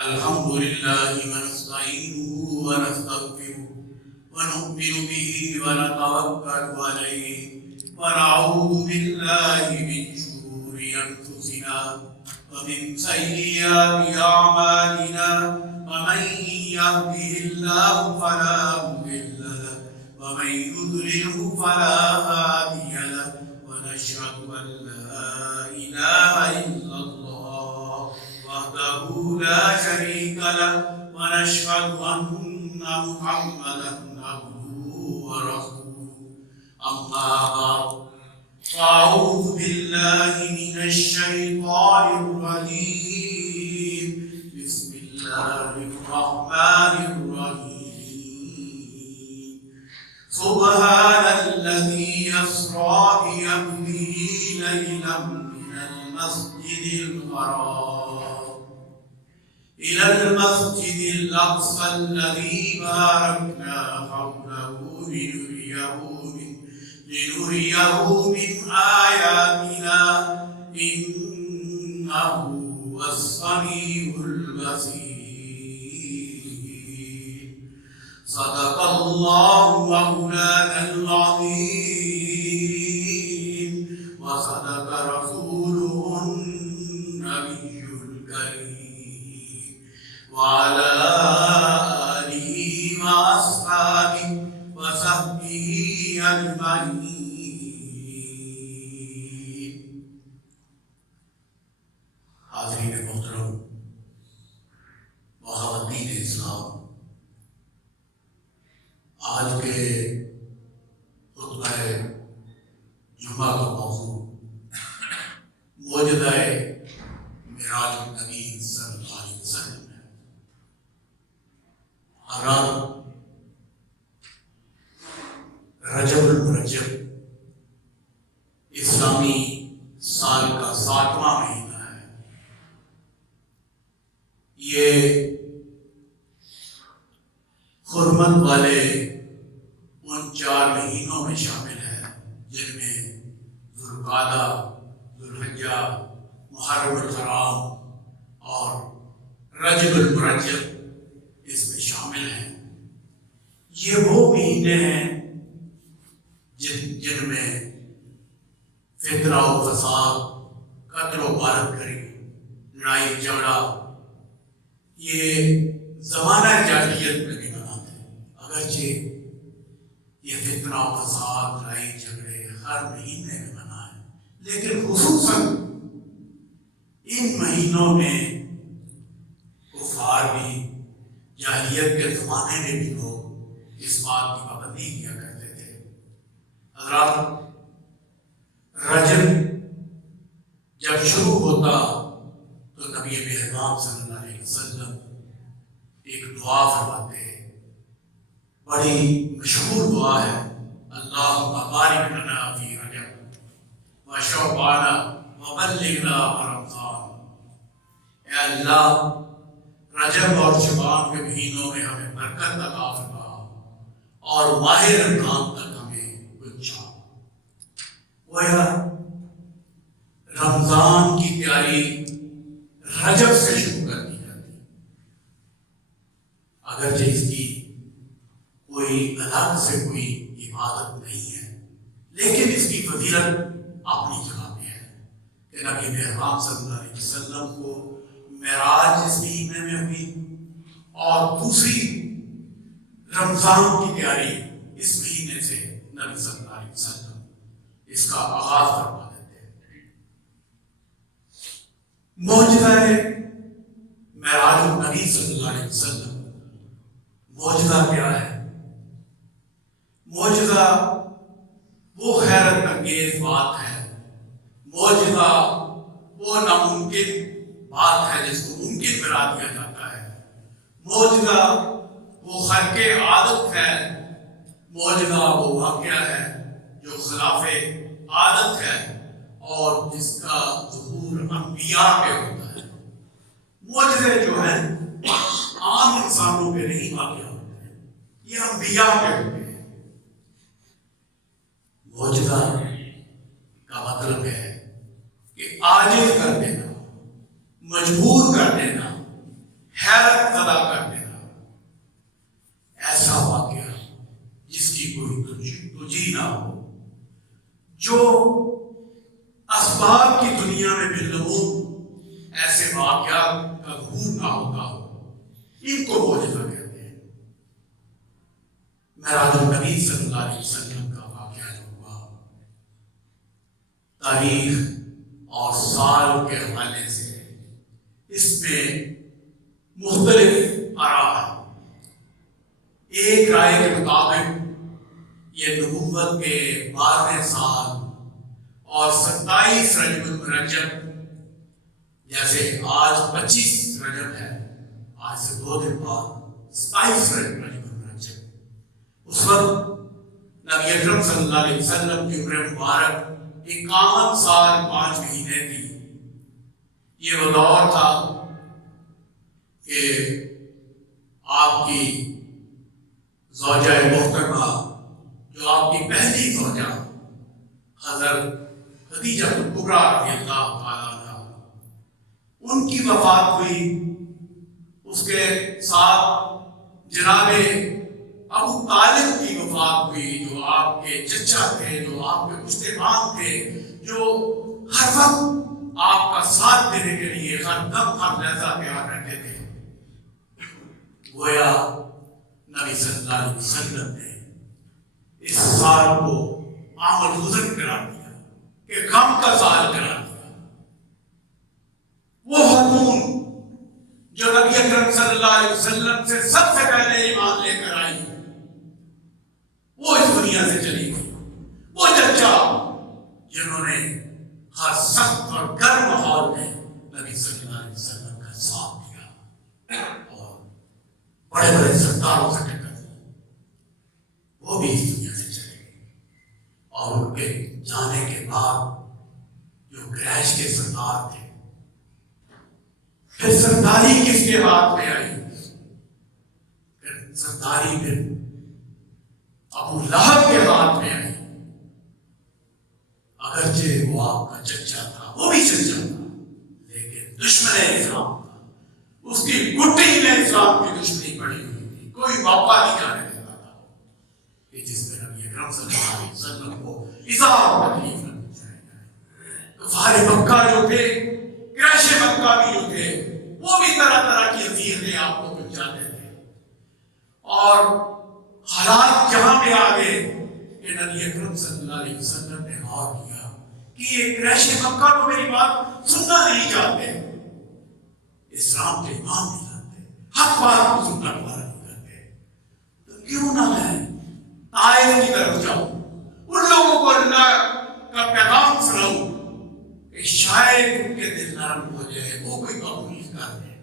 الحمد لله ونستعينه ونستغفره ونؤمن به ونتوكل عليه ونعوذ بالله من شرور أنفسنا ومن سيئات أعمالنا ومن يهده الله فلا مضل له ومن يضلله فلا هادي له ونشهد أن لا إله إلا الله وحده لا شريك له ونشهد أن محمدا عبده ورسوله أما بعد فأعوذ بالله من الشيطان الرجيم بسم الله الرحمن الرحيم سبحان الذي يسرى بعبده ليلا من المسجد الحرام إلى المسجد الأقصى الذي باركنا حوله لنريه من آياتنا إنه هو السميع البصير صدق الله مولانا العظيم وصدق رسوله النبي الكريم وعلى آله وأصحابه وصحبه أجمعين. حاضرین محترم و خواتین اسلام، آج کے خطبہ جمعہ کا موضوع معجزہ معراج النبی صلی اللہ علیہ وسلم ہے. حرام رجب المرجب اسلامی سال کا 7واں مہینہ ہے. یہ حرمت والے ان 4 مہینوں میں شامل ہے جن میں ذوالقعدہ، ذوالحجہ، محرم الحرام اور رجب المرجب اس میں شامل ہیں. یہ وہ مہینے ہیں جن میں فتنہ و فساد، قتل و غارت گری، لڑائی جھگڑا یہ زمانہ جاہلیت میں بھی مناتے ہیں. اگرچہ یہ فتنہ و فساد، لڑائی جھگڑے ہر مہینے میں منا ہے، لیکن خصوصاً ان مہینوں میں کفار بھی، جاہلیت کے زمانے میں بھی لوگ اس بات کی پابندی کیا کرتے تھے. حضرات، رجب جب شروع ہوتا تو نبی مہربان صلی اللہ علیہ وسلم ایک دعا فرماتے ہیں، بڑی مشہور دعا ہے، اللہم بارک لنا فی رجب وشعبان وبلغنا رمضان. اے اللہ، رجب اور شعبان کے مہینوں میں ہمیں برکت عطا فرما اور ماہ رمضان تک ہمیں پہنچا. گویا رمضان کی تیاری رجب سے شروع کر دی جاتی، اگرچہ اس کی کوئی الگ سے کوئی عبادت نہیں ہے، لیکن اس کی فضیلت اپنی جگہ پہ ہے کہ نبی مہربان صلی اللہ علیہ وسلم کو معراج اس مہینے میں ہوئی اور دوسری رمضان کی تیاری اس مہینے سے نبی صلی اللہ علیہ وسلم اس کا آغاز فرما دیتے ہیں. معجزہ معراج النبی صلی اللہ علیہ وسلم، معجزہ کیا ہے؟ معجزہ وہ حیرت انگیز بات ہے، معجزہ وہ ناممکن بات ہے جس کو ممکن بنا دیا جاتا ہے. معجزہ وہ خرق عادت ہے، معجزہ وہ واقعہ ہے جو خلاف عادت ہے اور جس کا ظہور انبیاء پہ ہوتا ہے. معجزے جو ہیں عام انسانوں پہ نہیں واقع ہوتے ہیں، یہ انبیاء پہ ہوتے ہیں. معجزہ کا مطلب ہے کہ عاجز کر دینا، مجبور مجبور کر دینا، حیرت زدہ کر دینا، ایسا واقعہ جس کی کوئی تجھی نہ ہو، جو اسباب کی دنیا میں بالعموم ایسے واقعات کا ظہور نہ ہوتا ہو، ان کو معجزہ کہتے ہیں۔ معراج النبی صلی اللہ علیہ وسلم کا واقعہ جو ہوا، تاریخ اور سال کے حوالے سے اس میں مختلف آراء ہیں۔ ایک رائے کے مطابق یہ نبوت کے 12ویں سال اور 27 رجب، جیسے آج 25 رجب ہے، آج سے 2 دن بعد 27 رجب، اس وقت نبی اکرم صلی اللہ علیہ وسلم کی عمر مبارک 51 سال 5 مہینے تھی۔ یہ وہ دور تھا کہ آپ کی زوجہ محترمہ، جو آپ کی پہلی زوجہ حضرت خدیجہ کبریٰ رضی اللہ تعالیٰ عنہا، ان کی وفات ہوئی۔ اس کے ساتھ جناب ابو طالب کی وفات ہوئی، جو آپ کے چچا تھے، جو آپ کے مشتبان تھے، جو ہر وقت آپ کا ساتھ دینے کے لیے ہر دم ہر لحظہ تیار رہتے تھے۔ گویا نبی صلی اللہ علیہ وسلم نے اس سال کو عام الحزن قرار دیا، کہ غم کا سال قرار دیا۔ وہ خاتون جو نبی اکرم صلی اللہ علیہ وسلم سے سب سے پہلے ایمان لے کر آئی، وہ اس دنیا سے چلی گئی۔ وہ چچا جنہوں نے ہر سخت اور گرم ماحول میں نبی صلی اللہ علیہ وسلم کا ساتھ دیا اور بڑے بڑے سرداروں سے ٹکر دی، وہ بھی اس دنیا سے چلے گئے۔ اور ان کے جانے کے بعد جو قریش کے سردار تھے، پھر سرداری کس کے ہاتھ میں آئی؟ پھر سرداری پھر ابو لہب کے ہاتھ میں آئی۔ اگرچہ وہ آپ کا چچا تھا، وہ بھی چچا تھا، لیکن دشمن اسلام تھا۔ اس کی گٹی میں اسلام کی دشمنی پڑی ہوئی تھی، کوئی موقع نہیں جانے دیتا تھا کہ جس میں نبی اکرم صلی اللہ علیہ وسلم کو اظہار تکلیف نہ پہنچایا جائے۔ کفار مکہ جو تھے، قریش مکہ بھی جو تھے، وہ بھی طرح طرح کی اذیتیں آپ کو پہنچاتے تھے۔ اور حالات جہاں پہ آ گئے کہ نبی اکرم صلی اللہ علیہ وسلم نے غور کیا کہ یہ قریش مکہ تو میری بات سننا نہیں چاہتے، اسلام کے ایمان نہیں لاتے، حق بات کو سننا گوارا نہیں کرتے، تو کیوں نہ میں طائف کی طرف جاؤں، ان لوگوں کو اللہ کا پیغام سناؤں کہ شاید ان کے دل نرم ہو جائے، وہ کوئی قبولیت کر دیں،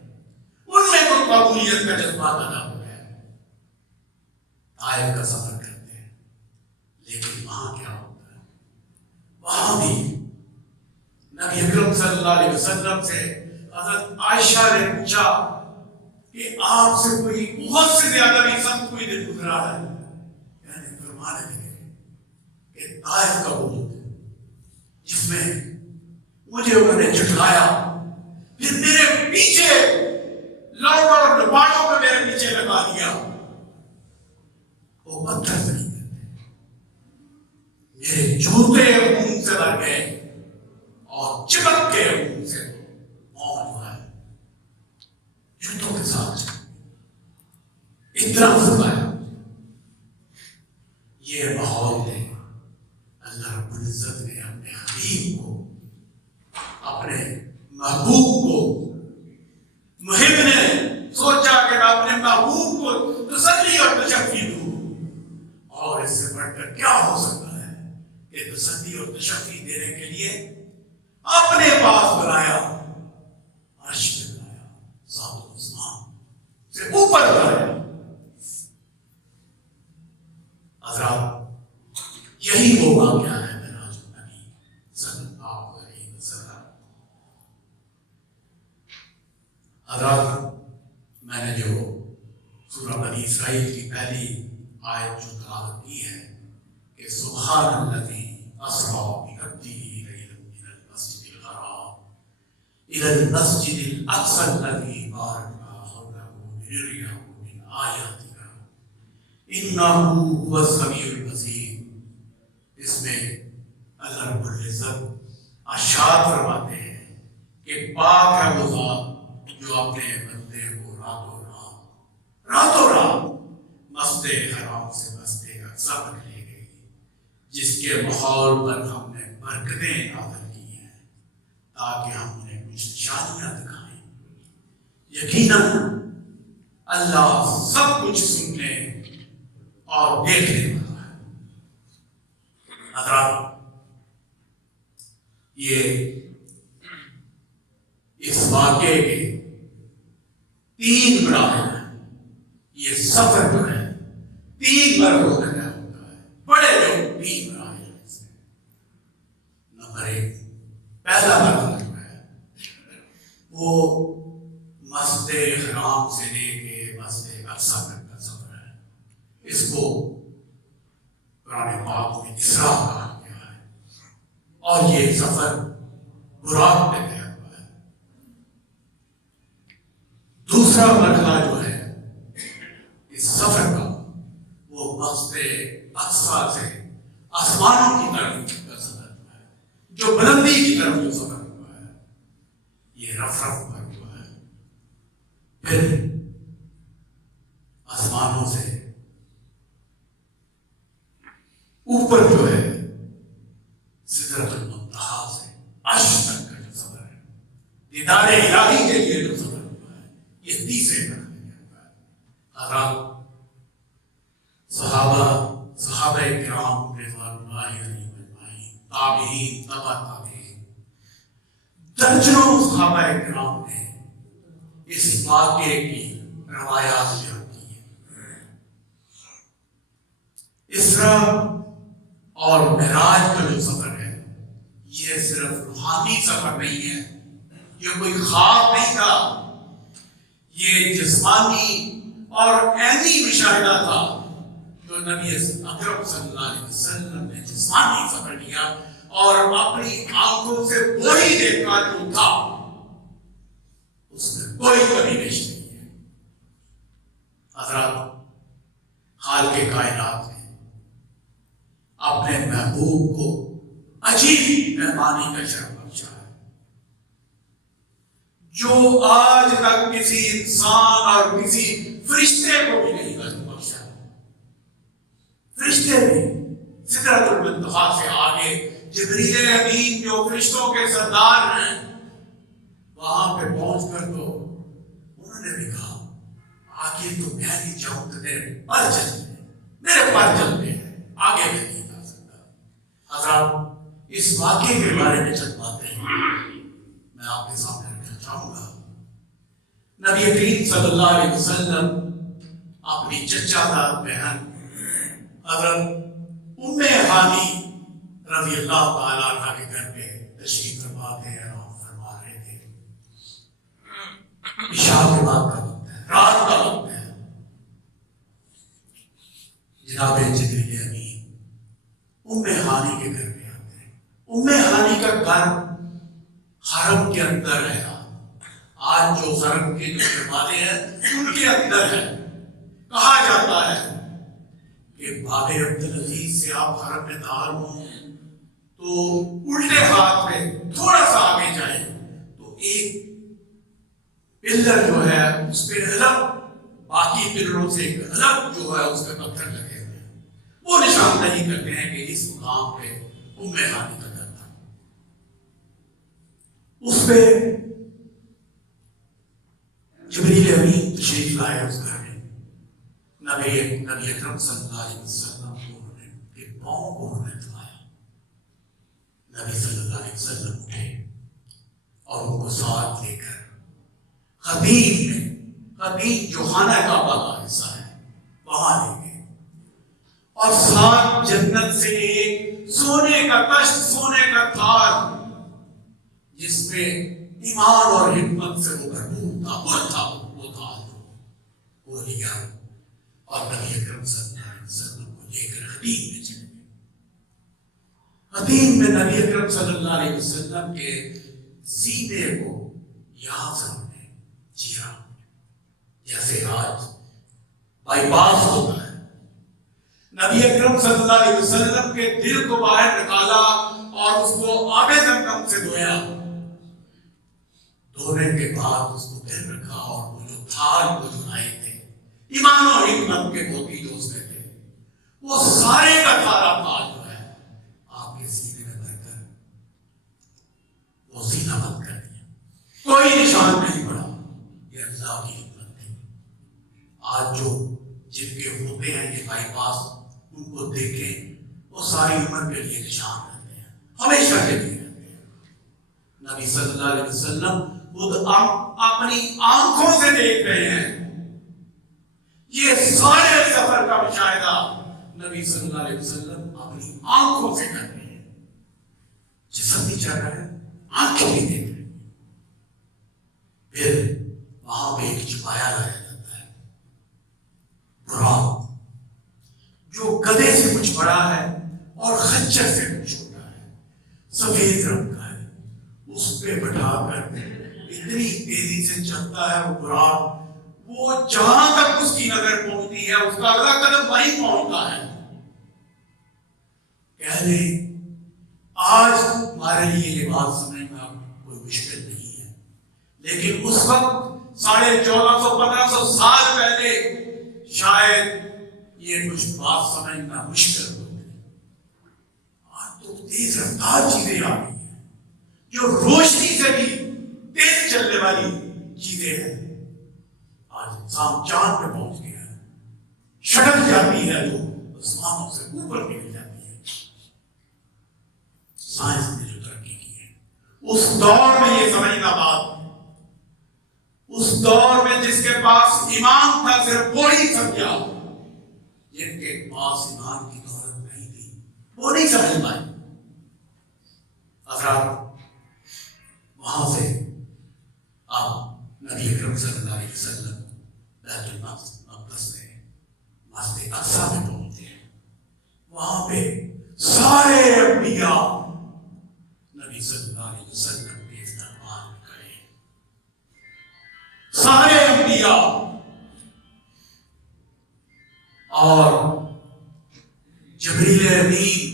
ان میں کوئی قبولیت کا جذبہ پیدا ہو جائے۔ طائف کا سفر کرتے ہیں، لیکن وہاں کیا ہوتا ہے؟ وہاں بھی نبی اکرم صلی اللہ علیہ وسلم سے حضرت عائشہ نے پوچھا کہ آپ سے کوئی بہت سے زیادہ بھی سخت کوئی دن گزرا ہے؟ یعنی فرمانے لگے کہ طائف کا وہ جس میں مجھے انہوں نے جھٹلایا، پھر میرے پیچھے لوٹ اور لپاٹوں کو میرے پیچھے لگا دیا، وہ پتھر سے نہیں کرتے، میرے جوتے خون سے بھر گئے اور چپک کے خون سے موت ہوا ہے، جوتوں کے ساتھ اتنا ستایا۔ یہ ماحول نے اللہ رب العزت نے اپنے حبیب کو، اپنے محبوب کو، محب نے سوچا کہ میں اپنے محبوب کو تسلی اور تشفی دوں، اور اس سے بڑھ کر کیا ہو سکتا ہے کہ تسلی اور تشفی دینے کے لیے اپنے پاس بنایا، عرش پہ بنایا، ذات العظمہ سے اوپر بنایا۔ حضرات، یہی وہ واقعہ ہے معراج النبی صلی اللہ علیہ وسلم۔ حضرات، میں نے جو سورہ بنی اسرائیل کی پہلی آیت جو تلاوت کی ہے کہ سبحان الذی اسریٰ بعبدہ لیلا من المسجد الحرام الی المسجد اقصى الذی بارکنا حولہ لنریہ من آیاتنا انہ هو السمیع البصیر. اس میں اللہ رب العزت ارشاد فرماتے ہیں کہ پاک ہے وہ ذات جو اپنے بندے کو راتوں رات مسجد حرام سے مسجد اقصی تک لے گئی، جس کے ماحول پر ہم نے برکتیں نازل کی ہیں تاکہ ہم انہیں کچھ نشانیاں دکھائیں. یقیناً اللہ سب کچھ سننے اور دیکھنے والا ہے. حضرات، یہ اس واقعے کے 3 مراحل ہیں. یہ سفر جو ہے 3 مرحلوں میں طے ہوتا ہے. بڑے جو 3 مراحل ہیں اس میں. نمبر 1، پہلا مرحلہ جو ہے وہ مسجد حرام سے لے کے مسجد اقصی تک کا سفر ہے. اس کو قرآن پاک میں اسراء کہا گیا ہے اور یہ سفر براق میں طے ہوا ہے. دوسرا مرحلہ جو ہے اس سفر کا وہ مسجد اقصی سے آسمانوں کی طرف کا سفر ہوا ہے، جو بلندی کی طرف جو سفر ہوا ہے. یہ رف پر ہوا ہے. پھر آسمانوں سے اوپر جو ہے سدرۃ المنتہا سے عرش تک کا جو سفر ہے، دیدار الہی کے لیے جو سفر ہوا ہے، یہ تیسرے مرحلے میں ہوا ہے. حضرات، صحابہ کرام رضوان اللہ علیہم اجمعین، تابعین، تبع تابعین، درجنوں صحابہ کرام نے اس واقعے کی روایات بیان کی ہیں. اسراء اور معراج کا جو سفر ہے یہ صرف روحانی سفر نہیں ہے، یہ کوئی خواب نہیں تھا، یہ جسمانی اور عینی مشاہدہ تھا جو نبی اکرم صلی اللہ علیہ وسلم نے جسمانی سفر کیا اور اپنی آنکھوں سے وہی دیکھا جو تھا، اس میں کوئی کمی بیش نہیں ہے. حضرات، خالق کائنات نے اپنے محبوب کو عجیب مہمانی کا شرف بخشا ہے جو آج تک کسی انسان اور کسی فرشتے کو بھی نہیں بخشا. فرشتے بھی سدرۃ المنتہا سے آگے جبریل امین جو فرشتوں کے سردار ہیں، وہاں پہ پہنچ کر تو انہوں نے بھی کہا آگے تو میں نہیں جاؤں تو میرے پر چلتے ہیں، آگے میں نہیں جا سکتا. حضرات، اس واقعے کے بارے میں چند باتیں میں آپ کے سامنے رکھنا چاہوں گا. نبی کریم صلی اللہ علیہ وسلم اپنی چچا داد بہن حضرت ام ہانی رضی اللہ تعالیٰ عنہ کے گھر پہ تشریف فرما تھے، آرام فرما رہے تھے. عشاء کے بعد کا وقت ہے، رات کا وقت ہے. جناب جبریل امین ام ہانی کے گھر پہ آتے ہیں. ام ہانی کا گھر حرم کے اندر ہے. آج جو حرم کے جو دروازے ہیں ان کے اندر ہے. کہا جاتا ہے کہ باب عبدالعزیز سے آپ حرم میں داخل ہوں تو الٹے ہاتھ میں تھوڑا سا آگے جائیں تو ایک پلر جو ہے اس پہ الگ، باقی پلروں سے ایک الگ جو ہے اس پہ پتھر لگے ہوئے ہیں. وہ نشاندہی کرتے ہیں کہ اس مقام پہ ام ہانی کا گھر تھا. اس پہ جبریل امین تشریف لائے اس گھر میں. نبی اکرم صلی اللہ علیہ وسلم کو انہوں نے کے پاؤں کو انہوں نے دھوایا. نبی صلی اللہ علیہ وسلم اٹھے اور ان کو ساتھ لے کر خطیب جو خانہ کعبہ کا حصہ ہے وہاں لے گئے اور ساتھ جنت سے ایک سونے کا کشت، سونے کا تھال جس میں ایمان اور ہمت سے وہ بھرپور تھا وہ تھال وہ لیا اور نبی اکرم صلی اللہ علیہ وسلم کو لے کر حدیم میں چلے گئے. حدیم میں نبی اکرم صلی اللہ علیہ وسلم کے سینے کو یہاں سے انہوں نے بائی پاس ہوتا ہے. نبی اکرم صلی اللہ علیہ وسلم کے دل کو باہر نکالا اور اس کو آب زمزم سے دھویا. دھونے کے بعد اس کو پھر رکھا اور وہ جو تھال کو دھلائے تھے ایمان و حکمت کے موتی جو اس میں تھے وہ سارے کا سارا تھال جو ہے آپ کے سینے میں بھر کر وہ سینہ بند کر دیا. کوئی نشان نہیں پڑا. یہ اللہ کی حکمت تھی. آج جو جن کے ہوتے ہیں یہ بائی پاس ان کو دیکھیں وہ ساری عمر کے لیے نشان رہتے ہیں, ہمیشہ کے لیے رہتے ہیں. نبی صلی اللہ علیہ وسلم خود اپنی آنکھوں سے دیکھ رہے ہیں. یہ سارے سفر کا مشاہدہ نبی صلی اللہ علیہ وسلم اپنی آنکھوں سے کر رہے ہیں. جسم بھی چل رہا ہے, آنکھیں بھی دیکھ رہی ہیں. پھر وہاں پہ ایک چھپایا لایا جاتا ہے, براق, جو گدھے سے کچھ بڑا ہے اور خچر سے کچھ چھوٹا ہے, سفید رنگ کا ہے. اس پہ بٹھا کر اتنی تیزی سے چلتا ہے وہ براق, وہ جہاں تک اس کی نظر پہنچتی ہے اس کا اگلا قدم وہیں پہنچتا ہے. کہہ لیں آج ہمارے لیے یہ بات سمجھنا کوئی مشکل نہیں ہے, لیکن اس وقت 1450-1500 سال پہلے شاید یہ کچھ بات سمجھنا مشکل ہوتی. آج تو تیز رفتار چیزیں آ گئی ہیں جو روشنی سے بھی تیز چلنے والی چیزیں ہیں. آج انسان چاند پہ پہنچ گیا ہے, شٹل جاتی ہے تو آسمانوں سے اوپر نکل جاتی ہے. سائنس نے جو ترقی کی ہے اس دور میں یہ سمجھنا بات, اس دور میں جس کے پاس ایمان تھا صرف وہی سمجھا, جن کے پاس ایمان کی دولت نہیں تھی وہ نہیں سمجھ پائے. حضرات وہاں سے آپ نبی اکرم صلی اللہ علیہ وسلم بیت المقدس سے مسجد اقصی میں پہنچتے ہیں. وہاں پہ سارے انبیاء نبی صلی اللہ علیہ وسلم کے دربار میں کھڑے ہیں. سارے انبیاء اور جبریل امین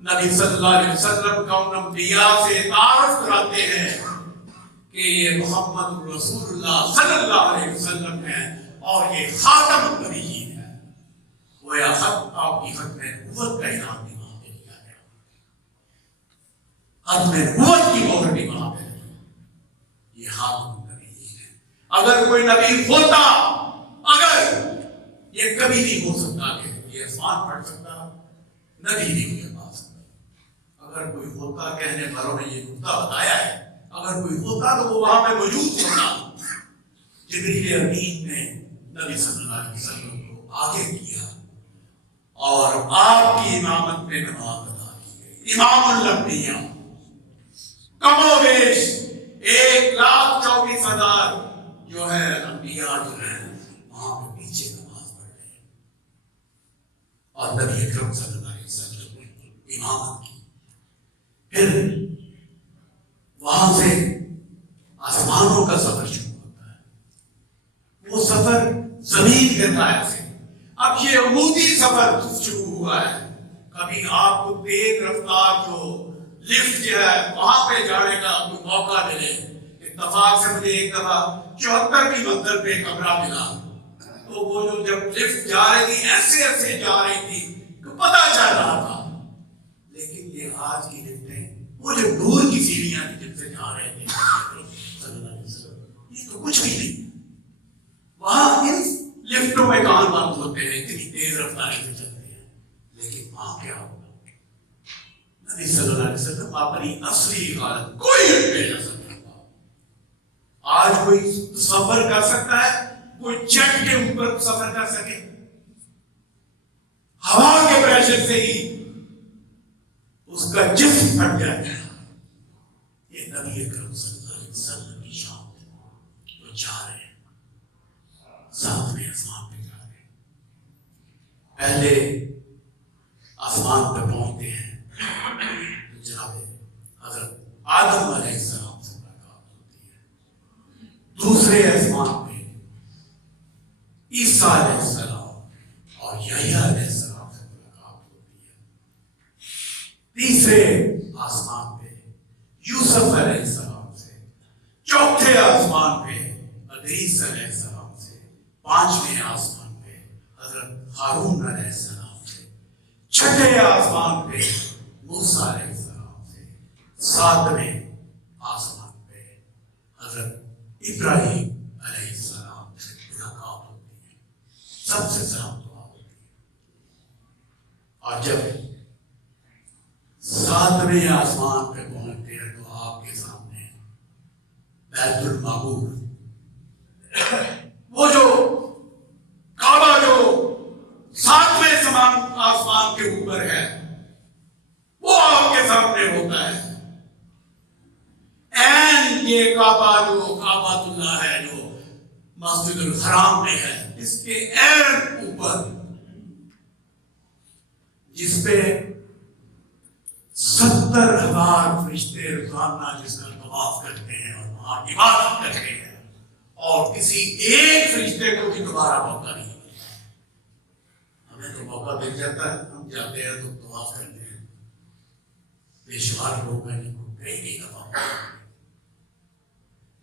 نبی صلی اللہ علیہ وسلم کا ان انبیاء سے تعارف کراتے ہیں کہ یہ محمد رسول اللہ صلی اللہ علیہ وسلم ہے اور یہ خاتم النبیین ہے. گویا خط آپ کی ختم نبوت کا انعام بھی وہاں پہ دیا گیا, ختم نبوت کی مہر بھی وہاں پہ دی. یہ خاتم النبیین ہے. اگر کوئی نبی ہوتا, اگر یہ کبھی نہیں ہو سکتا کہ یہ آسمان پڑھ سکتا, نبی نہیں ہوئے پا سکتا. اگر کوئی ہوتا, کہنے والوں نے یہ نقطہ بتایا ہے, اگر کوئی ہوتا تو وہ وہاں پہ موجود ہوتا. جبریل امین نے نبی صلی اللہ علیہ وسلم کو آگے کیا اور آپ کی امامت میں نماز ادا کی گئی. امام الانبیاء, کم و بیش 1,24,000 جو ہے انبیاء جو ہیں وہاں پہ پیچھے نماز پڑھ رہے ہیں اور نبی اکرم صلی اللہ علیہ وسلم نے امامت کی. پھر وہاں سے آسمانوں کا سفر شروع ہوتا ہے. وہ سفر زمین کے دائرے سے. اب یہ عمودی سفر شروع ہوا ہے. کبھی آپ کو تیز رفتار جو لفٹ جو ہے وہاں پہ جانے کا کوئی موقع ملے. اتفاق سے مجھے ایک دفعہ 74 کی منزل پہ کمرہ ملا, تو وہ جو جب لفٹ جا رہی تھی ایسے ایسے جا رہی تھی تو پتہ چل رہا تھا. لیکن یہ آج کی لفٹیں وہ جو دور کی سیڑھیاں تھی جن سے جا رہے تھے صلی اللہ علیہ وسلم, یہ تو کچھ بھی نہیں. وہاں ان لفٹوں میں کان بند ہوتے ہیں, اتنی تیز رفتاری سے چلتے ہیں. لیکن وہاں کیا ہوگا؟ نبی صلی اللہ علیہ وسلم اپنی اصلی حالت کوئی اٹھے نہ سکتا. آج کوئی سفر کر سکتا ہے, کوئی جیٹ کے اوپر سفر کر سکے, ہوا کے پریشر سے ہی اس کا جسم پھٹ جائے گا. یہ نبی اکرم صلی اللہ علیہ وسلم کی شان ہے. وہ جا رہے ہیں, ساتویں آسمان پہ جا رہے ہیں. پہلے آسمان پہ پہنچتے ہیں جناب حضرت آدم علیہ السلام سے ملاقات ہوتی ہے. دوسرے آسمان پہ عیسیٰ علیہ السلام ادریس علیہ السلام سے، 5ویں آسمان پہ حضرت ہارون علیہ السلام سے، 6ٹھے آسمان پہ موسیٰ علیہ السلام سے، 7ویں آسمان پہ حضرت ابراہیم علیہ السلام سے ملاقات ہوتی ہے، سب سے سلام دعا ہوتی ہے۔ اور جب 7ویں آسمان پہ پہنچتے ہیں تو آپ کے سامنے بیت المعمور، وہ جو کعبہ جو 7ویں آسمان کے اوپر ہے، وہ آپ کے سامنے ہوتا ہے۔ این یہ کعبہ جو کعبۃ اللہ ہے، جو مسجد الحرام میں ہے، اس کے این اوپر جس پہ 70,000 فرشتے روزانہ جس کا طواف کرتے ہیں اور وہاں عبادت کرتے ہیں، اور کسی ایک فرشتے کو بھی دوبارہ موقع نہیں ملتا۔ ہمیں تو موقع مل جاتا ہے، ہم جاتے ہیں تو طواف کرتے ہیں، بے شمار لوگ ہیں جن کو کئی دفعہ،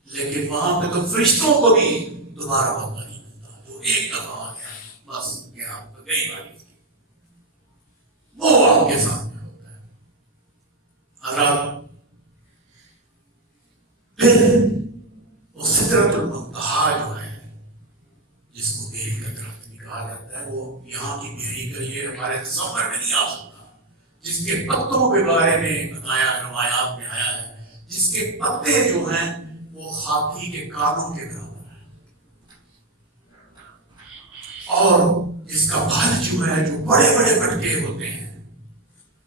لیکن وہاں پہ تو فرشتوں کو بھی دوبارہ موقع نہیں ملتا۔ جو ایک دفعہ آ گیا بس گیا، تو گئی بات، وہ آپ کے سامنے ہوتا ہے۔ حضرات پھر وہ سدرۃ المنتہا جو ہے، جس کو بیری کا درخت بھی کہا جاتا ہے، وہ یہاں کی بیری کا یہ ہمارے تصور میں نہیں آ سکتا، جس کے پتوں کے بارے میں بتایا، روایات میں آیا ہے، جس کے پتے جو ہیں وہ ہاتھی کے کانوں کے برابر ہیں، اور جس کا پھل جو ہے، جو بڑے بڑے بٹکے ہوتے ہیں،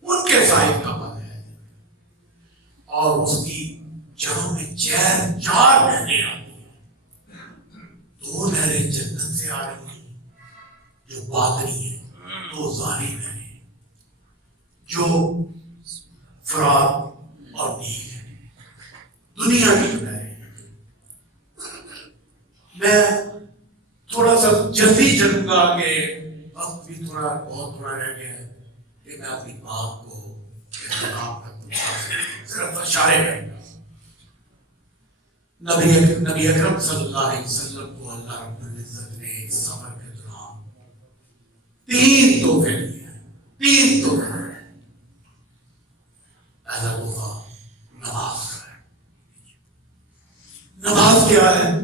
ان کے سائز کا پھل ہے، اور اس کی جڑوں میں 4 نہریں آتی ہیں۔ 2 نہریں جنت سے آ رہی ہیں جو باطنی ہیں، 2 ظاہری نہریں جو فرات اور نیل ہیں، دنیا کی نہریں ہیں۔ میں تھوڑا سا جلدی چلوں گا کہ وقت بھی بہت تھوڑا رہ گیا ہے کہ میں اپنی بات کو اختتام کروں، صرف اشارے کروں گا۔ نبی اکرم صلی اللہ علیہ وسلم کو اللہ رب العزت نے ایک سفر کے دوران 3 تحفے دیے ہیں، 3 تحفے۔ پہلا تحفہ نماز کا ہے۔ نماز کیا ہے؟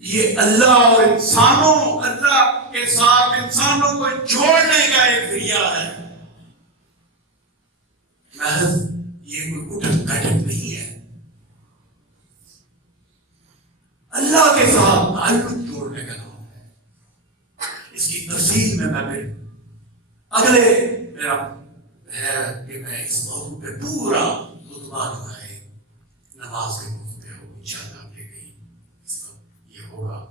یہ اللہ اور انسانوں، اللہ کے ساتھ انسانوں کو جوڑنے کا ایک ذریعہ ہے، محض یہ کوئی اٹھک بیٹھک نہیں ہے۔ اللہ کے ساتھ تعلق جوڑنے کا نام ہے۔ اس کی تفصیل میں اگلے میرا ہے کہ میں اس موضوع پہ پورا خطبہ جو ہے نماز کے موضوع پہ ہو، انشاءاللہ لے گئی اس وقت یہ ہوگا۔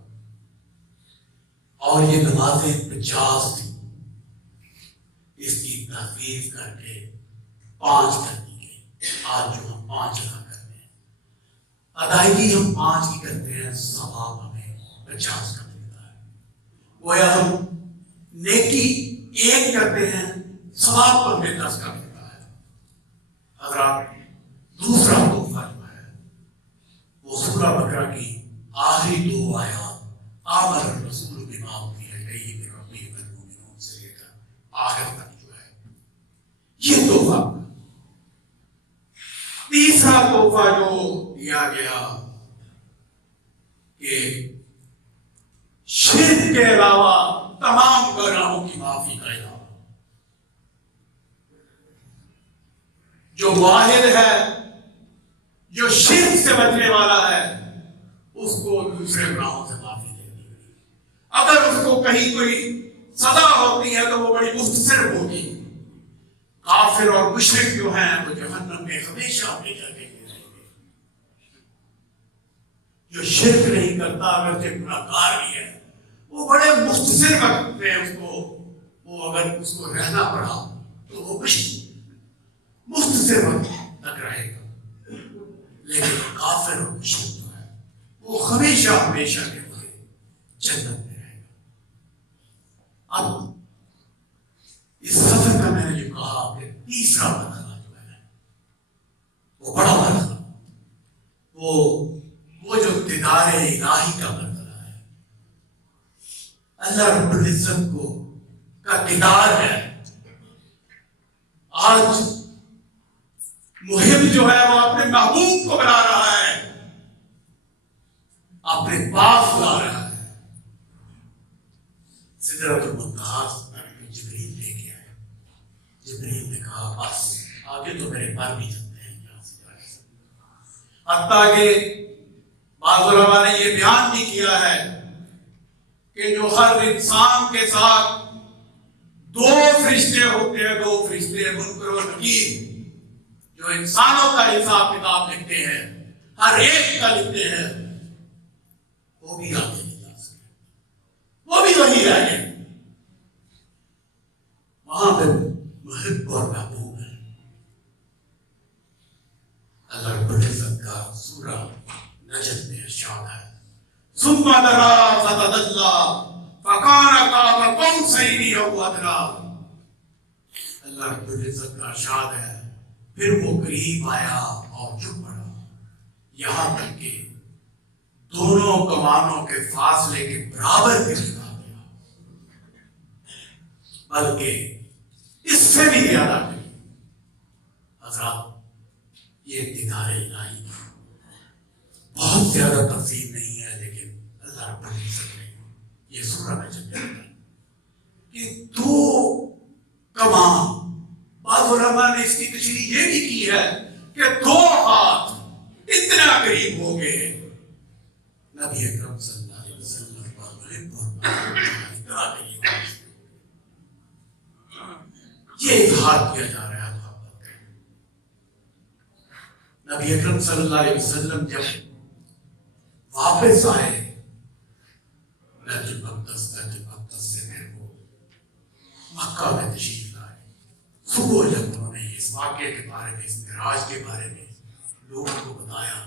اور یہ نمازیں 50 تھی، اس کی تحقیق کر کے 5 کر دی گئی۔ آج جو ہم 5 ادا کرتے ہیں، ادائیگی ہم 5 کی کرتے ہیں، ثواب ہمیں 50 کا ملتا ہے۔ گویا ہم نیکی 1 کرتے ہیں، ثواب پر ہمیں 10 کا ملتا ہے۔ حضرات دوسرا تحفہ جو ہے وہ سورہ بقرہ کی آخری 2 آیات، آمن الرسول بما انزل الیہ من ربہ والمؤمنون سے لے کر آخر تک جو ہے یہ تحفہ۔ تیسرا تحفہ جو دیا گیا کہ شرک کے علاوہ تمام گناہوں کی معافی کا علاوہ، جو واحد ہے، جو شرک سے بچنے والا ہے، اس کو دوسرے گناہوں سے معافی دے دی گئی۔ اگر اس کو کہیں کوئی سزا ہوتی ہے تو وہ بڑی مختصر ہوگی۔ کافر اور مشرک جو ہیں وہ جہنم میں ہمیشہ ہمیشہ کے لیے رہیں گے۔ جو شرک نہیں کرتا اگرچہ گناہگار بھی ہے، وہ بڑے مختصر وقت میں اس کو اگر اس کو رہنا پڑا تو وہ مختصر وقت تک رہے گا، لیکن کافر اور مشرک جو ہے وہ ہمیشہ ہمیشہ کے لیے جنت میں رہے گا۔ اب اس سفر کا میں نے جو کہا کہ تیسرا مرحلہ جو ہے وہ بڑا مرحلہ، وہ دیدار الہی کا مرحلہ ہے، اللہ رب العزت کو کا دیدار ہے۔ آج محب جو ہے وہ اپنے محبوب کو بلا رہا ہے، اپنے پاس بلا رہا ہے۔ سدرۃ المنتہا جبریل لے کے آئے، جبریل نے کہا بس آگے تو میرے پر بھی چلتے ہیں یہاں سے جا کے۔ حتیٰ کہ بعض علماء نے یہ بیان بھی کیا ہے کہ جو ہر انسان کے ساتھ دو فرشتے ہوتے ہیں، دو فرشتے منکر و نکیر، جو انسانوں کا حساب کتاب لکھتے ہیں، ہر ایک کا لکھتے ہیں، وہ بھی آگے نہیں جا سکتے، وہ بھی وہی رہ گئے۔ وہاں پہ محب اور محبوب ہے۔ اللہ رب العزت کا سورہ نجم میں ارشاد ہے، ثم دنا فتدلی فکان قاب قوسین او ادنی۔ اللہ رب العزت کا ارشاد ہے، پھر وہ قریب آیا اور جھک پڑا، یہاں تک کہ دونوں کمانوں کے فاصلے کے برابر قریب آ گیا، بلکہ اس سے بھی زیادہ قریب۔ حضرات، یہ دیدار الہی بہت زیادہ تفصیل نہیں ہے، لیکن اللہ رب العزت نے یہ سورہ میں جب کہ دو کمان، بعض علماء نے اس کی تشریح یہ بھی کی ہے کہ دو ہاتھ اتنا قریب ہو گئے نبی اکرم صلی اللہ علیہ وسلم پر اتنا قریب، یہ اظہار کیا جا رہا ہے محبت کا۔ نبی اکرم صلی اللہ علیہ وسلم جب واپس آئے بیت المقدس سے پھر وہ مکہ میں تشریف لائے، صبح جب انہوں نے اس واقعے کے بارے میں، اس معراج کے بارے میں لوگوں کو بتایا،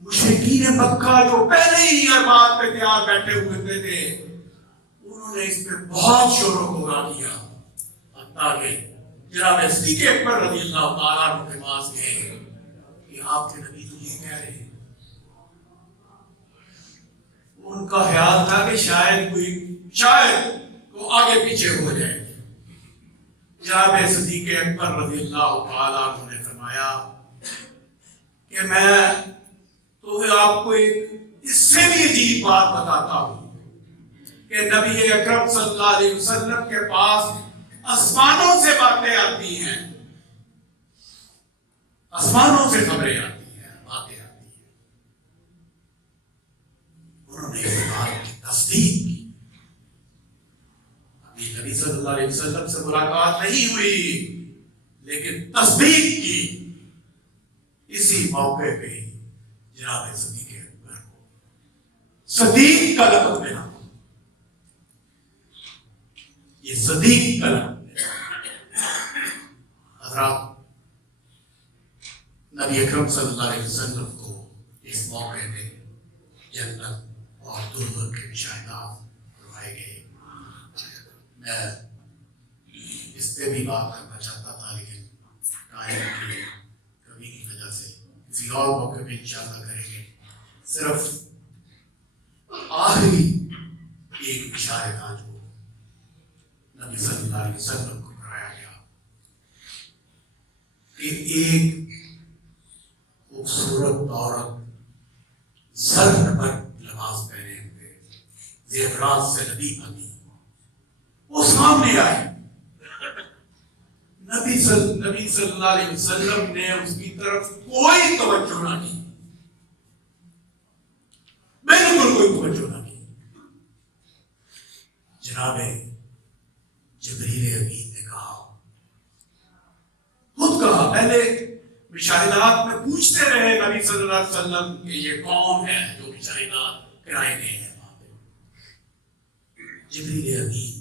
مشرکین مکہ جو پہلے ہی ارباب پہ تیار بیٹھے ہوئے تھے، انہوں نے اس پہ بہت شور و غورا کیا، حتیٰ کہ جناب صدیق اکبر رضی اللہ تعالیٰ عنہ کے پاس گئے کہ آپ کے نبی تو یہ کہہ رہے ہیں۔ ان کا خیال تھا کہ شاید وہ آگے پیچھے ہو جائے۔ جناب صدیق اکبر رضی اللہ تعالیٰ عنہ نے فرمایا کہ میں تو آپ کو ایک اس سے بھی عجیب بات بتاتا ہوں کہ نبی اکرم صلی اللہ علیہ وسلم کے پاس آسمانوں سے باتیں آتی ہیں، آسمانوں سے خبریں آتی ہیں، باتیں آتی ہیں۔ انہوں نے اس بات کی تصدیق کی۔ ابھی نبی صلی اللہ علیہ وسلم سے ملاقات نہیں ہوئی، لیکن تصدیق کی۔ اسی موقع پہ جناب صدیق اکبر کو صدیق کا لقب ملا، یہ صدیق کا لقب۔ حضرات، نبی اکرم صلی اللہ علیہ وسلم کو اس موقع پہ جنت اور دوزخ کے مشاہدات کروائے گئے۔ میں اس پہ بھی بات کرنا چاہتا تھا، لیکن ٹائم کی کمی کی وجہ سے کسی اور موقع پہ انشاءاللہ کریں گے۔ صرف آخری ایک مشاہدہ جو نبی صلی اللہ علیہ وسلم کو کرایا گیا کہ ایک خوبصورت عورت زرد پر لباس پہنے ہوئے، زیورات سے لبی بندی، وہ سامنے آئے۔ نبی صلی اللہ علیہ وسلم نے اس کی طرف کوئی توجہ نہ کی، بالکل کوئی توجہ نہ کی۔ جناب جبریل امین نے کہا، خود کہا، پہلے مشاہدات میں پوچھتے رہے نبی صلی اللہ علیہ وسلم کہ یہ کون ہے جو مشاہدات کرائے گئے ہیں وہاں پہ۔ جبریل امین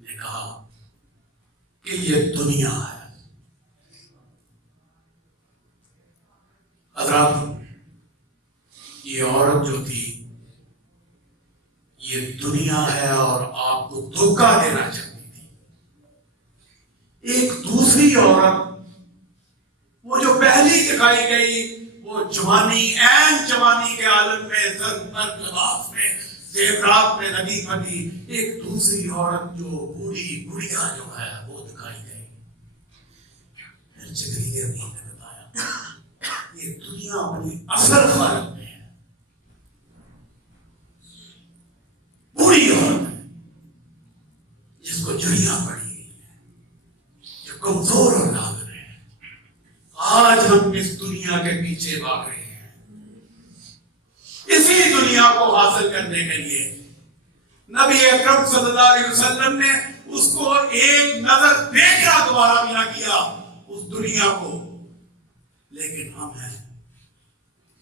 نے کہا کہ یہ دنیا ہے۔ حضرات، یہ عورت جو تھی یہ دنیا ہے اور آپ کو دھوکہ دینا چاہتی تھی۔ ایک دوسری عورت وہ جو پہلی دکھائی گئی وہ جوانی عین جوانی کے عالم میں زرد لباس میں زیورات میں لگی کبھی ایک دوسری عورت جو بوڑھی بڑھیا جو ہے وہ دکھائی گئی. پھر جبریل امین نے بتایا یہ دنیا اپنی اصل حالت میں ہے. بوڑھی عورت ہے جس کو جڑیاں پڑی گئی ہیں, جو کمزور اور نادر ہے. آج ہم اس دنیا کے پیچھے بھاگ رہے ہیں اسی دنیا کو حاصل کرنے کے لیے. نبی اکرم صلی اللہ علیہ وسلم نے اس کو ایک نظر دیکھا دوبارہ بھی نہ کیا اس دنیا کو. لیکن ہم ہیں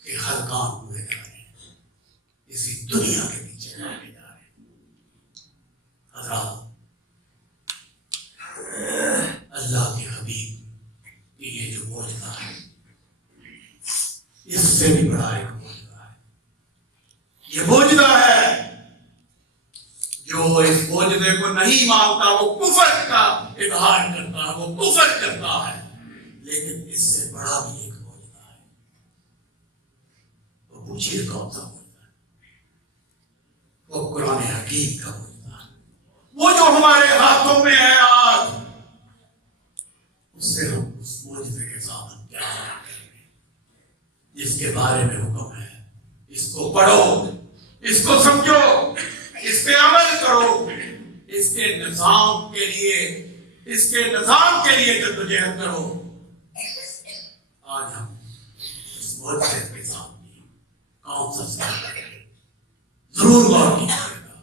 کہ خلقان ہوئے جا رہے ہیں, اسی دنیا کے پیچھے بھاگے جا رہے ہیں. حضرات, اللہ کے حبیب کی یہ جو معجزہ ہے اس سے بھی بڑا ایک معجزہ ہے. یہ معجزہ ہے جو اس معجزے کو نہیں مانتا وہ کفر کا اظہار کرتا ہے, وہ کفر کرتا ہے. لیکن اس سے بڑا بھی ایک معجزہ ہے. وہ پوچھیے کون سا معجزہ ہے؟ وہ قرآن حکیم کا معجزہ ہے. وہ جو ہمارے ہاتھوں میں ہے آج, اس سے ہم اس معجزے کے ساتھ ہم کیا کریں گے؟ جس کے بارے میں حکم ہے اس کو پڑھو, اس کو سمجھو, اس پہ عمل کرو, اس کے نظام کے لیے جدوجہد کرو. آج ہم اس معجزے کے ساتھ بھی کون سا ساتھ کریں؟ ضرور غور کیجیے گا.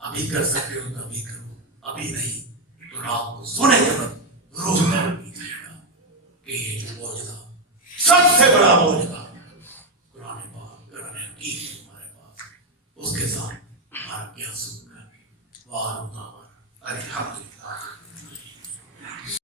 ابھی کر سکتے ہو تو ابھی کرو, ابھی نہیں تو رات کو سونے کے وقت ضرور غور کیجیے گا کہ یہ جو معجزہ سب سے بڑا معجزہ قرآن پاک, قرآن حکیم ہمارے پاس, اس کے ساتھ ہمارا کیا سلوک ہے. الحمدللہ.